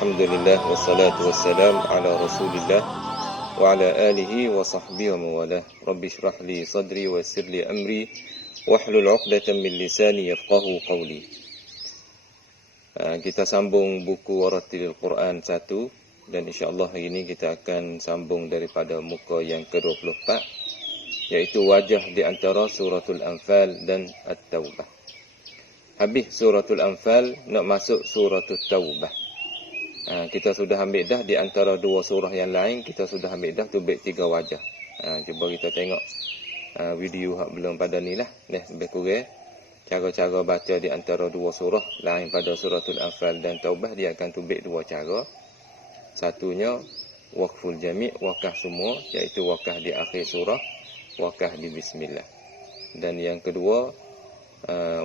Alhamdulillah wassalatu wassalam ala Rasulillah wa ala alihi wa sahbihi wa mawalah. Rabbi shrah li sadri wa yassir li amri wahlul 'uqdatam min lisani yafqahu qawli. Kita sambung buku Warattilil Quran 1 dan insya-Allah hari ini kita akan sambung daripada muka yang ke-24 iaitu wajah di antara suratul Anfal dan At-Taubah. Habis suratul Anfal nak masuk suratul Taubah. Kita sudah ambil dah di antara dua surah yang lain, kita sudah ambil dah tubik 3 wajah. Cuba kita tengok video hak belum pada ni lah. Lebih kurang cara-cara baca di antara dua surah lain pada suratul Anfal dan Taubah, dia akan tubik 2 cara. Satunya waqful jami', wakah semua, iaitu wakah di akhir surah, wakah di bismillah. Dan yang kedua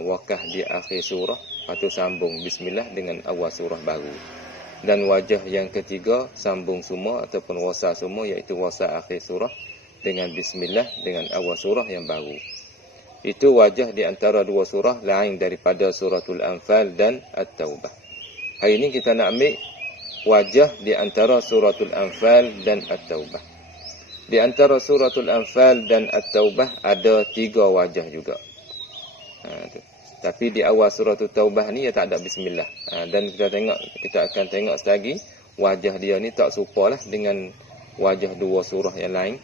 wakah di akhir surah, atau sambung bismillah dengan awal surah baru. Dan wajah yang ketiga sambung semua ataupun wasa semua, iaitu wasa akhir surah dengan bismillah dengan awal surah yang baru. Itu wajah di antara dua surah lain daripada suratul Anfal dan At-Taubah. Hari ini kita nak ambil wajah di antara suratul Anfal dan At-Taubah. Di antara suratul Anfal dan At-Taubah ada 3 wajah juga. Tapi di awal suratul Taubah ni dia tak ada bismillah. Dan kita akan tengok sekali wajah dia ni tak serupalah dengan wajah dua surah yang lain.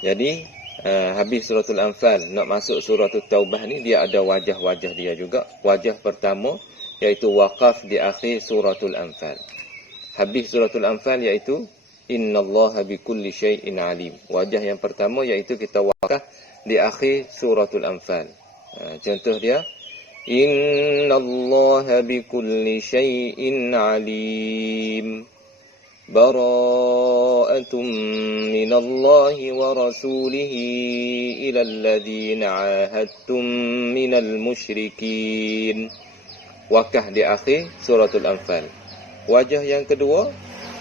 Jadi habis suratul Anfal nak masuk suratul Taubah ni, dia ada wajah-wajah dia juga. Wajah pertama iaitu waqaf di akhir suratul Anfal. Habis suratul Anfal iaitu innallaha bikulli syai'in alim. Wajah yang pertama iaitu kita waqaf di akhir suratul Anfal. Contoh dia, innallaha bikulli syai'in alim, bara'atum minallahi wa rasulihi ilal ladzina 'ahadtum minal musyrikin. Wakah di akhir suratul Anfal. Wajah yang kedua,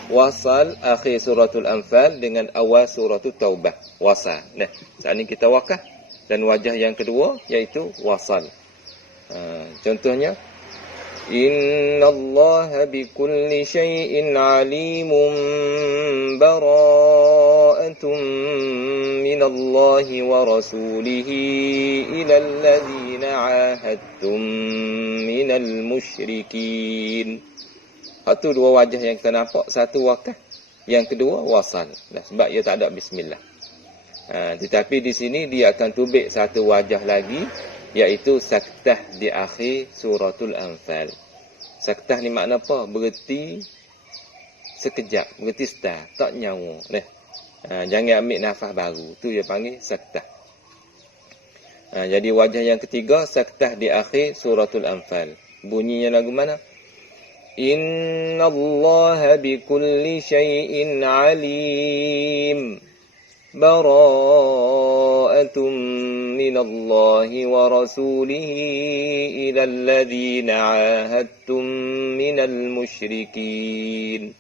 wasal akhir suratul Anfal dengan awal suratul Taubah. Wasal. Saat ini kita wakah. Dan wajah yang kedua iaitu wasal. Contohnya, innallaha bikulli syai'in alimun, bara'atum minallahi wa rasulihi ilal ladzina 'ahadtum minal musyrikin. Itu 2 wajah yang kita nampak. Satu wakah, yang kedua wasal. Sebab ia tak ada bismillah. Tetapi di sini dia akan tubik satu wajah lagi, iaitu saktah di akhir suratul Anfal. Saktah ni makna apa? Berhenti sekejap, berhenti setar, tak nyawa. Jangan ambil nafas baru. Tu dia panggil saktah. Jadi wajah yang ketiga, saktah di akhir suratul Anfal. Bunyinya lagu mana? Innallaha bikulli syai'in alim, bara'atum minallahi wa rasulihi ilal ladzina 'ahadtum minal musyrikin.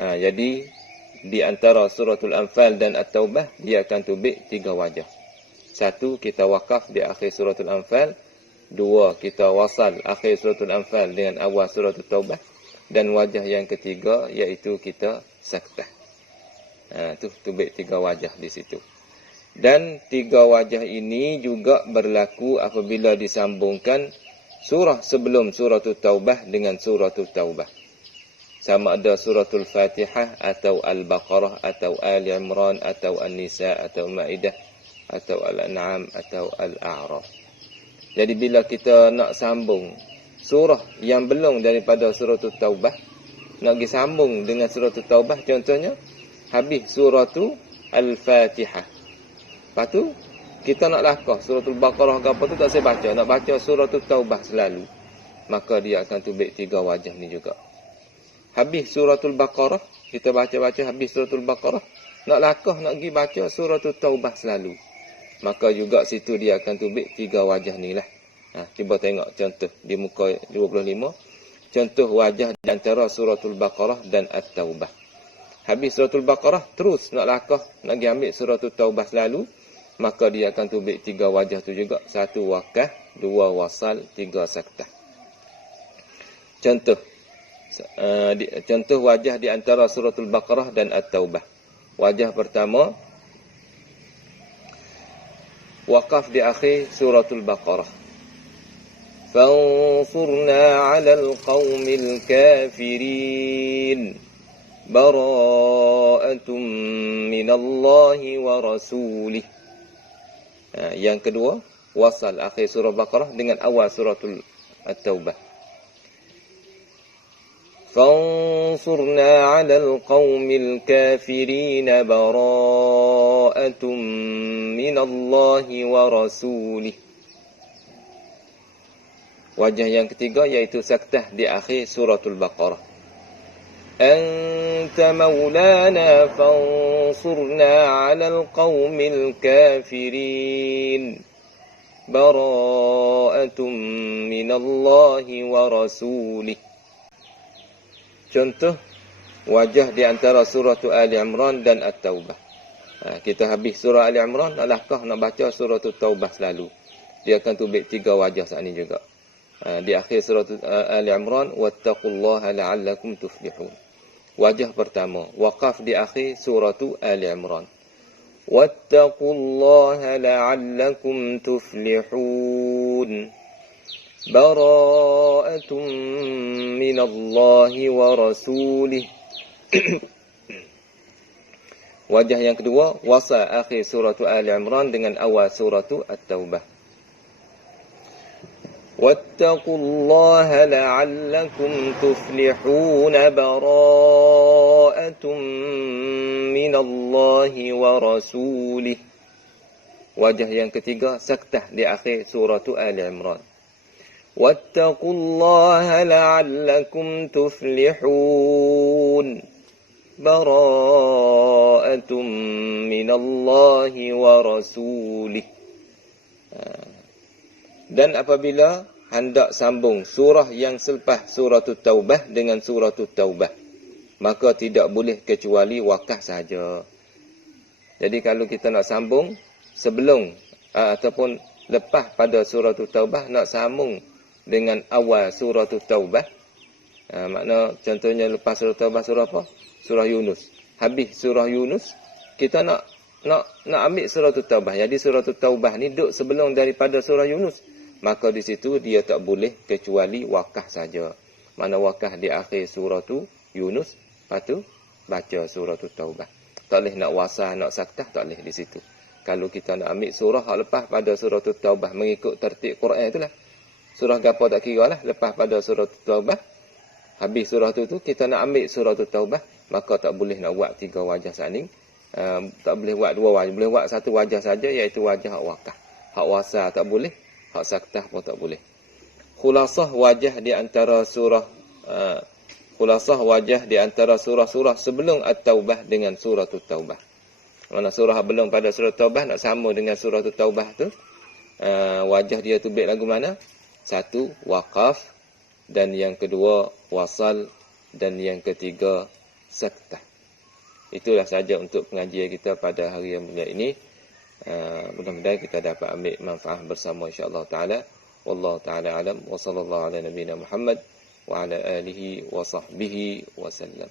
Jadi di antara suratul Anfal dan At-Taubah dia akan tubik 3 wajah. Satu, kita wakaf di akhir suratul Anfal. 2, kita wasal akhir suratul Anfal dengan awal suratul Taubah. Dan wajah yang ketiga iaitu kita saktah. Tu tubik 3 wajah di situ. Dan 3 wajah ini juga berlaku apabila disambungkan surah sebelum suratul Taubah dengan suratul Taubah. Sama ada suratul Fatihah atau Al-Baqarah atau Ali Imran atau An-Nisa atau Maidah atau Al-An'am atau Al-A'raf. Jadi bila kita nak sambung surah yang belum daripada suratul Taubah, nak pergi sambung dengan suratul Taubah, contohnya habis suratul Al-Fatihah. Lepas tu kita nak lakah suratul Baqarah ke apa tu tak saya baca, nak baca suratul Taubah selalu. Maka dia akan tubik 3 wajah ni juga. Habis suratul Baqarah, kita baca-baca habis suratul Baqarah, nak lakah nak pergi baca suratul Taubah selalu. Maka juga situ dia akan tubik 3 wajah ni lah. Cuba tengok contoh di muka 25. Contoh wajah di antara suratul Baqarah dan At-Taubah. Habis suratul Baqarah, terus nak lakah, nak pergi ambil suratul Taubah selalu. Maka dia akan tubik 3 wajah tu juga. 1 wakah, 2 wasal, 3 saktah. Contoh contoh wajah di antara suratul Baqarah dan At-Taubah. Wajah pertama, waqaf di akhir suratul Baqarah. Fansurna 'alal qaumil kafirin. Bara'atum minallahi wa rasulih. Yang kedua, wasal akhir surah Baqarah dengan awal suratul At-Taubah. Fansurna 'alal qaumil kafirin bara'atum minallahi wa rasulih. Wajah yang ketiga yaitu saktah di akhir suratul Baqarah. Anta maulana fansurna 'alal qaumil kafirin. Bara'atum minallahi wa rasulih. Contoh wajah di antara surah Ali Imran dan At-Taubah. Kita habis surah Ali Imran, alahkah nak baca surah Taubah selalu. Dia akan tubik 3 wajah saat ini juga. Di akhir surah Ali Imran, wattaqullaha la'allakum tuflihun. Wajah pertama, waqaf di akhir surah Ali Imran. Wattaqullaha la'allakum tuflihun. Bara'atum minallahi wa rasulih. Wajah yang kedua, wasa akhir surah Ali Imran dengan awal surah At-Taubah. Wattaqullaha la'allakum tuflihun. Bara'atum minallahi wa rasulih. Wajah yang ketiga, saktah di akhir surah Ali Imran. Wattaqullaha la'allakum tuflihun. Bara'atum minallahi wa rasulih. Dan apabila hendak sambung surah yang selepas surah Taubah dengan surah Taubah, maka tidak boleh kecuali wakaf saja. Jadi kalau kita nak sambung sebelum ataupun lepas pada surah Taubah, nak sambung dengan awal surah Taubah, makna contohnya lepas surah Taubah surah apa? Surah Yunus. Habis surah Yunus, kita nak ambil surah Taubah. Jadi surah Taubah ni duduk sebelum daripada surah Yunus. Maka di situ dia tak boleh kecuali wakaf saja. Mana wakaf di akhir surah Yunus, lepas tu baca surah Taubah. Tak boleh nak wasah, nak saktah, tak boleh di situ. Kalau kita nak ambil surah lepas pada surah Taubah mengikut tertib Quran itulah. Surah gapo tak kira lah, lepas pada surah Taubah, habis surah tu kita nak ambil surah Taubah, maka tak boleh nak buat 3 wajah saning. Tak boleh buat 2 wajah, boleh buat 1 wajah saja, iaitu wajah hak wakaf. Hak wasa tak boleh, hak saktah pun tak boleh. Khulasah wajah di antara surah surah-surah sebelum At-Taubah dengan surah Taubah. Mana surah belum pada surah Taubah nak sama dengan surah Taubah tu, wajah dia tu baik lagu mana? 1, waqaf, dan yang kedua wasal, dan yang ketiga saktah. Itulah saja untuk pengajian kita pada hari yang mulia ini. Mudah-mudahan kita dapat ambil manfaat bersama insya-Allah taala. Wallahu taala alam wa sallallahu ala nabiyyina Muhammad wa ala alihi wa sahbihi wa sallam.